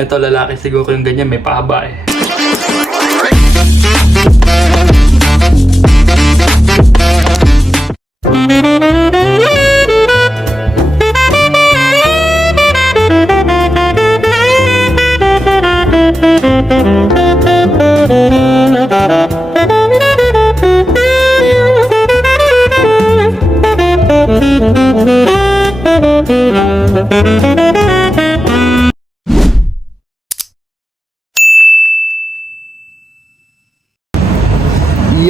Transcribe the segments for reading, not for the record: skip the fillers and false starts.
Ito lalaki siguro yung ganyan, may pahaba eh.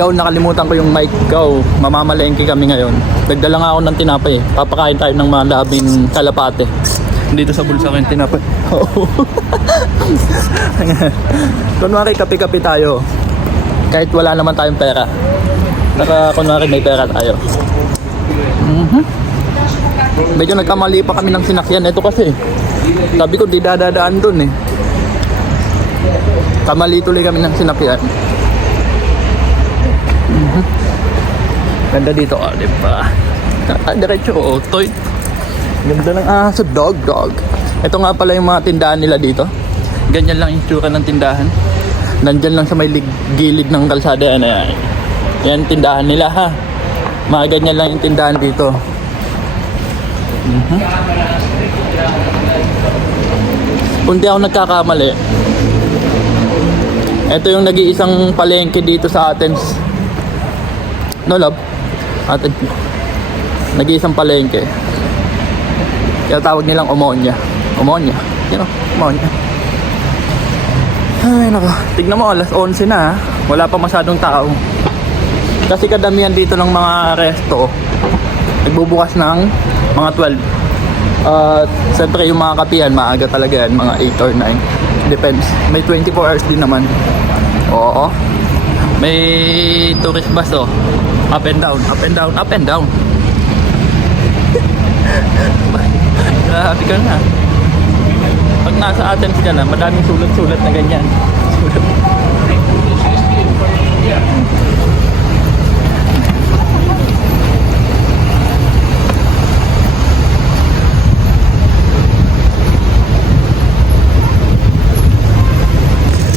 Yaw, nakalimutan ko yung mic ko. Mamamalengke kami ngayon. Nagdala nga ako ng tinapay eh. Papakain tayo ng mga labing kalapate. Dito sa bulsa ko yung tinapay. Oo. Kunwari kape-kape tayo. Kahit wala naman tayong pera. Saka kunwari may pera tayo. Medyo nagkamali pa kami ng sinakyan. Ito kasi sabi ko di dadadaan dun eh. Kamali tuloy kami ng sinakyan. Ganda dito, oh, diba? Diretso, oh, toy. Ganda ng aso, dog. Ito nga pala yung mga tindahan nila dito. Ganyan lang yung tsura ng tindahan. Nandyan lang sa may gilid ng kalsada. Yan tindahan nila, ha. Mga ganyan lang yung tindahan dito. Kung di ako nagkakamali, ito yung nag-iisang palengke dito sa Athens. No, love? Athens. Nag-iisang palengke. Kaya tawag nilang Omonia. You know, Omonia. Ay, nako. Tignan mo, alas 11 na, ha? Wala pa masyadong tao. Kasi kadamihan dito ng mga resto, nagbubukas ng mga 12. Siyempre yung mga kapihan, maaga talaga yan, mga 8 or 9. Depends. May 24 hours din naman. Oo. May tourist bus, oh. Up and down. Grabe ka na. Pag nasa Athens ka na, madaming sulat-sulat na ganyan.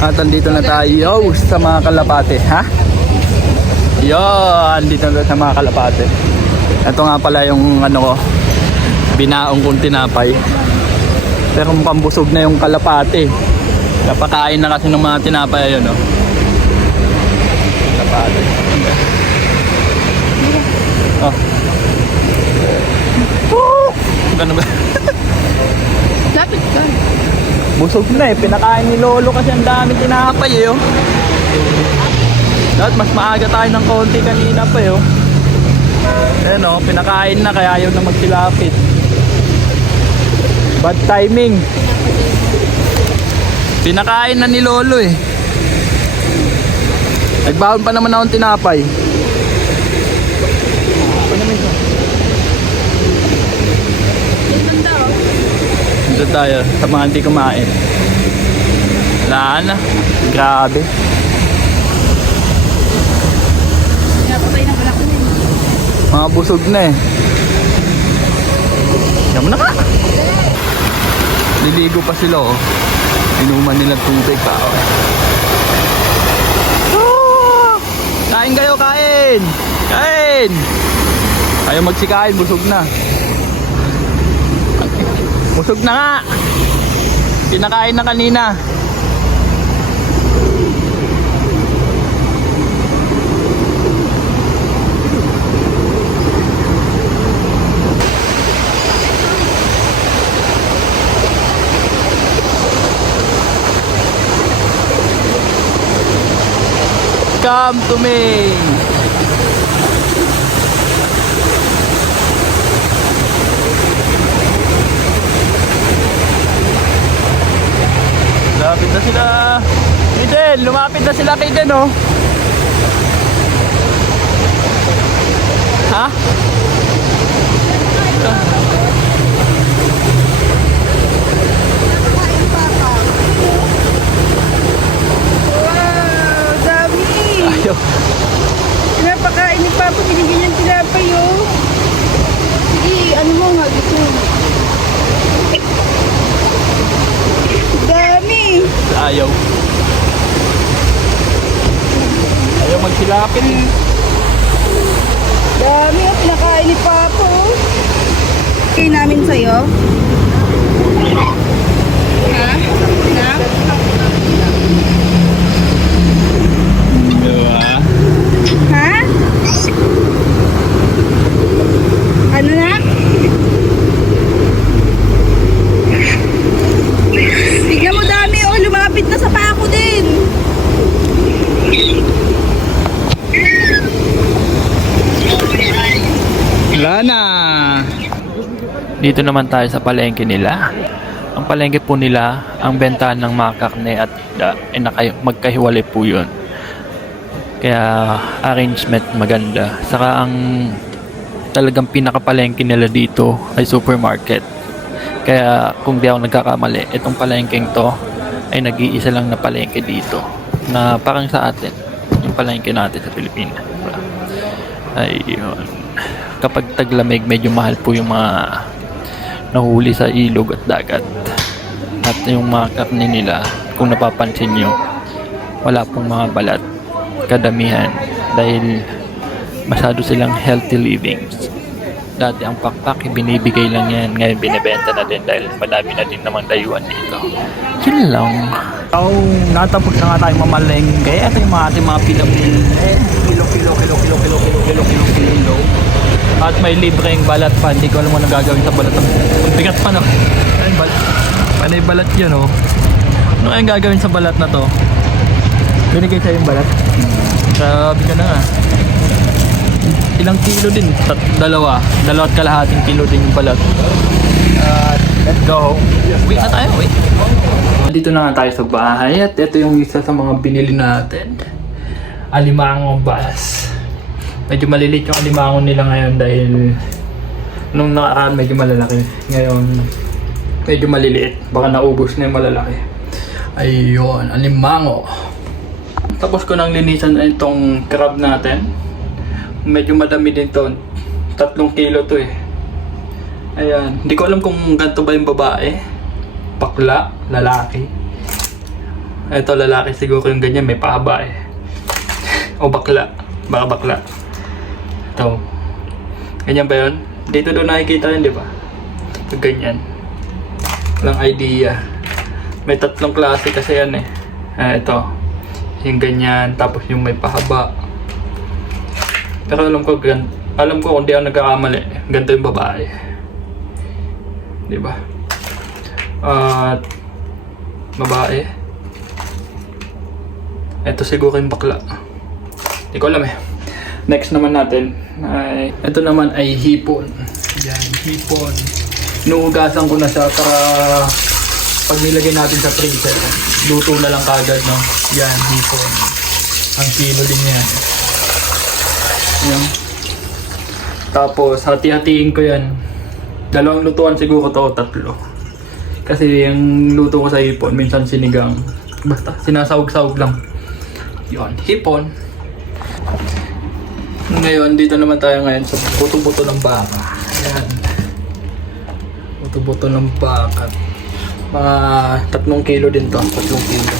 At andito na tayo sa mga kalapate, ha? Yan, andito na sa mga kalapate. Ito nga pala yung ano ko, binaong kong tinapay. Pero mukhang busog na yung kalapate. Napakain na kasi ng mga tinapay, ayun, oh. Kalapate. Oh. Woo! Gano'n ba? Lapit ka. Busog na eh, pinakain ni Lolo kasi ang dami tinapay eh, oh. Dapat mas maaga tayo ng konti kanina pa eh, oh. Ayan, oh, pinakain na kaya ayaw na magsilapit. Bad timing. Pinakain na ni Lolo eh. Nagbaon pa naman akong tinapay. Dito tayo sa mga hindi kumain. Wala na. Grabe. Mga busog na eh. Yan mo na ka. Liligo pa sila, oh. Inuman nila tubig pa, oh. Ah! Kain kayo, kain! Kain! Ayaw magsikain, busog na. Busog na nga. Pinakain na kanina. Come to me. Lumapit na sila. Kiden, lumapit na sila Kiden, oh. Ha? Wow, dami. Ayaw. Pinapakain ni Papa, binigyan niyang tinapay, oh. Sige, ano mo nga, dito. Dami. Lapit. Dami oh, pinakain ni Papa oh. Okay namin sa'yo. Ha? Na? Diba? Ha? Ano na? Tignan mo dami oh, lumapit na sa pako din. Wala na. Dito naman tayo sa palengke nila. Ang palengke po nila, ang bentahan ng mga karne at magkahiwalay po yun. Kaya arrangement maganda. Saka ang talagang pinakapalengke nila dito ay supermarket. Kaya kung di ako nagkakamali, itong palengkeng to ay nag-iisa lang na palengke dito. Na parang sa atin, yung palengke natin sa Pilipinas. Ayun. Kapag taglamig, medyo mahal po yung mga nahuli sa ilog at dagat. At yung mga karne nila, kung napapansin nyo, wala pong mga balat, kadamihan, dahil masyado silang healthy livings. Dati ang pakpak, binibigay lang yan, ngayon binibenta na din dahil madami na din namang dayuhan dito. Yun lang. So, natapos na nga tayong mamalengke. Ito yung mga ating mga pinamili. Kilo. At may libreng balat pa. Hindi ko alam mo na gagawin sa balat. Ang bigat pa, no? Ayun, balat. Panay balat yun, no? Ano kayang gagawin sa balat na to? Binigay sa'yo yung balat? Grabe ka na nga. Ilang kilo din? Dalawa at kalahating kilo din yung balat. Let's go. Wait na tayo, wait. Dito na nga tayo sa bahay at ito yung isa sa mga binili natin. Alimango bas. Medyo malilit yung alimango nila ngayon dahil nung nakaraan medyo malalaki. Ngayon medyo maliliit. Baka naubos na yung malalaki. Ayun, alimango. Tapos ko nang linisan itong crab natin. Medyo madami din to. 3 kilo to eh. Ayan. Hindi ko alam kung ganito ba yung babae. Bakla. Lalaki. Ito lalaki siguro yung ganyan. May pahaba eh. O bakla. Baka bakla. Ito. Ganyan ba yun? Dito doon nakikita yun, di ba? Ito ganyan. Walang idea. May 3 klase kasi yan eh. Ito. Yung ganyan. Tapos yung may pahaba. Pero alam ko kung di ako nagkakamali, ganito yung babae. Diba? At babae. Ito siguro yung bakla. Hindi ko alam eh. Next naman natin ay ito naman ay hipon. Yan, hipon. Inuugasan ko na siya para pag nilagay natin sa freezer, luto na lang kagad, no? Yan, hipon. Ang kilo din yan. Yan. Tapos hati-hatiin ko yan. 2 lutuan siguro to, 3. Kasi yung luto ko sa hipon, minsan sinigang. Basta sinasawag-sawag lang. Yon, hipon. Ngayon, dito naman tayo ngayon sa buto-buto ng baka. Yan. Buto-buto ng baka. Mga 3 kilo din to. 3 kilo.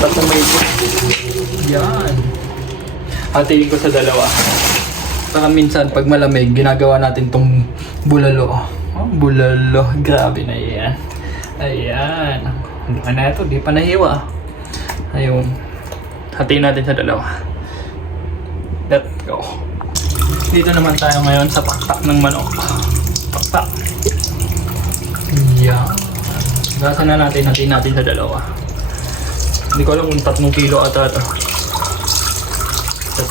3 may ito. Yan. Hatiin ko sa 2. Saka minsan pag malamig, ginagawa natin tong bulalo. Oh, bulalo. Grabe na yan. Ayan. Ano ka na ito? Di pa nahiwa. Ayun. Hatiin natin sa 2. Let's go. Dito naman tayo ngayon sa pakpak ng manok. Pakpak. Yan. Gasa na natin. Hatiin natin sa 2. Hindi ko alam kung 3 kilo ata ito.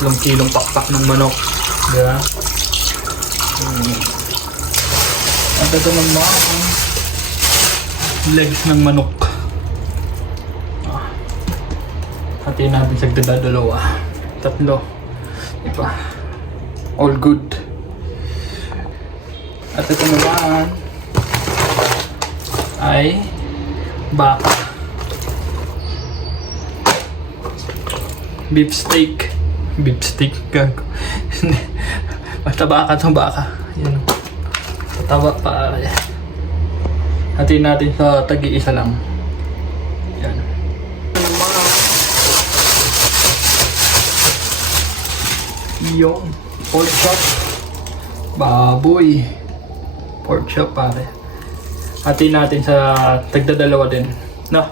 3 kilong pakpak ng manok. Diba? At ito naman legs ng manok. Hatiin natin sa 2. 3. Diba? All good. At ito naman ay baka. Beef steak. Beef steak gago. Basta baka itong baka. Yan. Pataba pa. Hatiin natin sa tagi-isa lang. Yan. Yung pork chop. Baboy. Pork chop pare. Hatiin natin sa tagdadalawa din. No?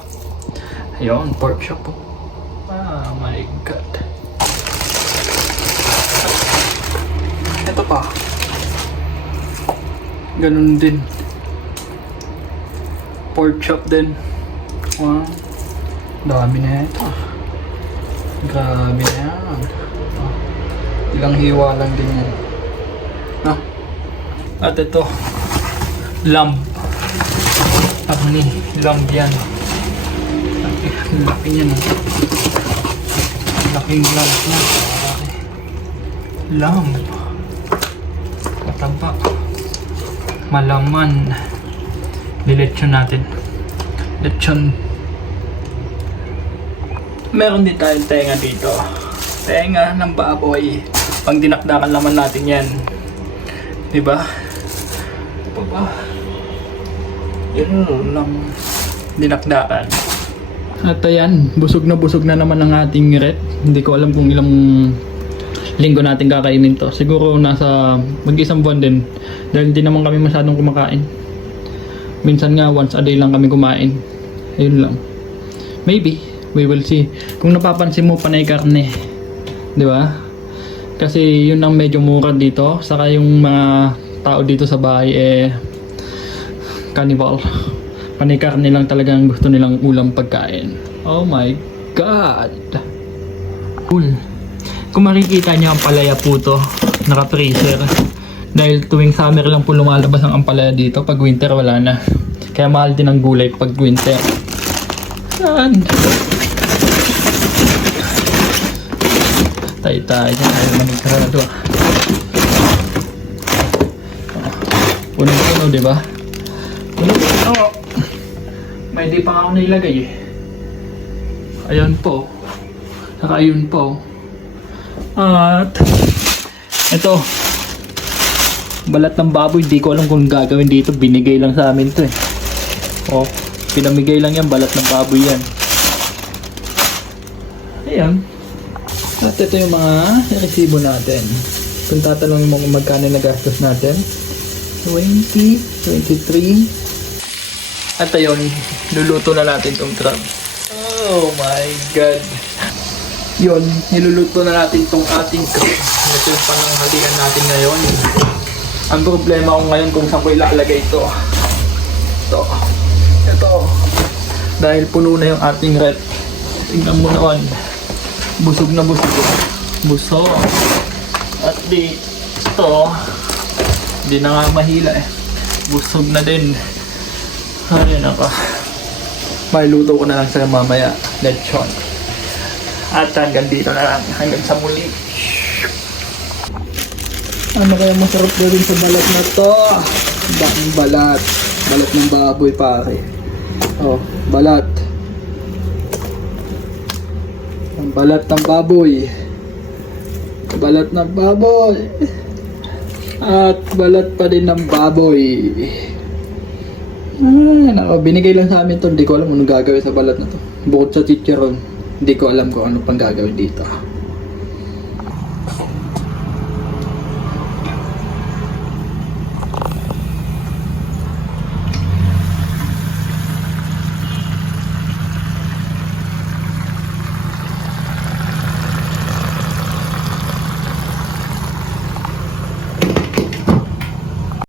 Ayun, pork chop po. Ah, my God. Ito pa. Ganun din. Pork chop din. Wow. Dami na ito. Grabe na yan. Oh. Ilang hiwa lang din yan. No? At ito. Lamb. Ni lamb yan. Laki niya, no? Laking lamb na. Lamb. Mataba. Malaman. Lilechon natin. Lechon. Meron din tayong tenga dito. Tenga ng baboy. Pang dinakdakan naman natin yan. Diba? Ito ba? Yun lang. Dinakdakan. At ayan, busog na naman ang ating rep. Hindi ko alam kung ilang linggo natin kakainin to. Siguro nasa mag-isang buwan din. Dahil hindi naman kami masyadong kumakain. Minsan nga once a day lang kami kumain. Ayun lang. Maybe, we will see. Kung napapansin mo, panay karne. Di ba? Kasi yun ang medyo mura dito. Saka yung mga tao dito sa bahay cannibal. Panay karne lang talaga ang gusto nilang ulam pagkain. Oh my God! Cool. Kung makikita niyo ang palaya po to, naka-freezer. Dahil tuwing summer lang po lumalabas ang ampalaya dito. Pag winter wala na. Kaya mahal din ang gulay pag winter. Saan? Tayo-tayo dyan. Ayaw manigkarado ah. Puno-puno, diba? Puno-puno. May di pa nga ako nailagay eh. Ayan po. Saka ayun po. At ito. Balat ng baboy. Di ko alam kung gagawin dito. Binigay lang sa amin to eh. Oh, pinamigay lang yan. Balat ng baboy yan. Ayan. At ito yung mga resibo natin. Kung tatanungin mo kung magkano nagastos natin. 20, 23. At ayun, luluto na natin itong crab. Oh my God. Yun, niluluto na natin itong ating crab. Ito yung pananghalian natin ngayon. Ang problema ko ngayon kung saan ko ilalagay ito. Ito. Dahil puno na yung ating rep. Tingnan mo naman. Busog na busog. Busog. At ito, hindi na nga mahila eh. Busog na din. Ayun ako. Mailuto ko na lang sa mamaya. Lechon. At hanggang dito na lang. Hanggang sa muli. Ano kaya masarap na rin sa balat na to? Bakang balat. Balat ng baboy pare. Oh, balat. Ang balat ng baboy. Balat ng baboy. At balat pa din ng baboy. Binigay lang sa amin to. Hindi ko alam anong gagawin sa balat na to. Bukod sa chicharon, hindi ko alam kung ano pang gagawin dito.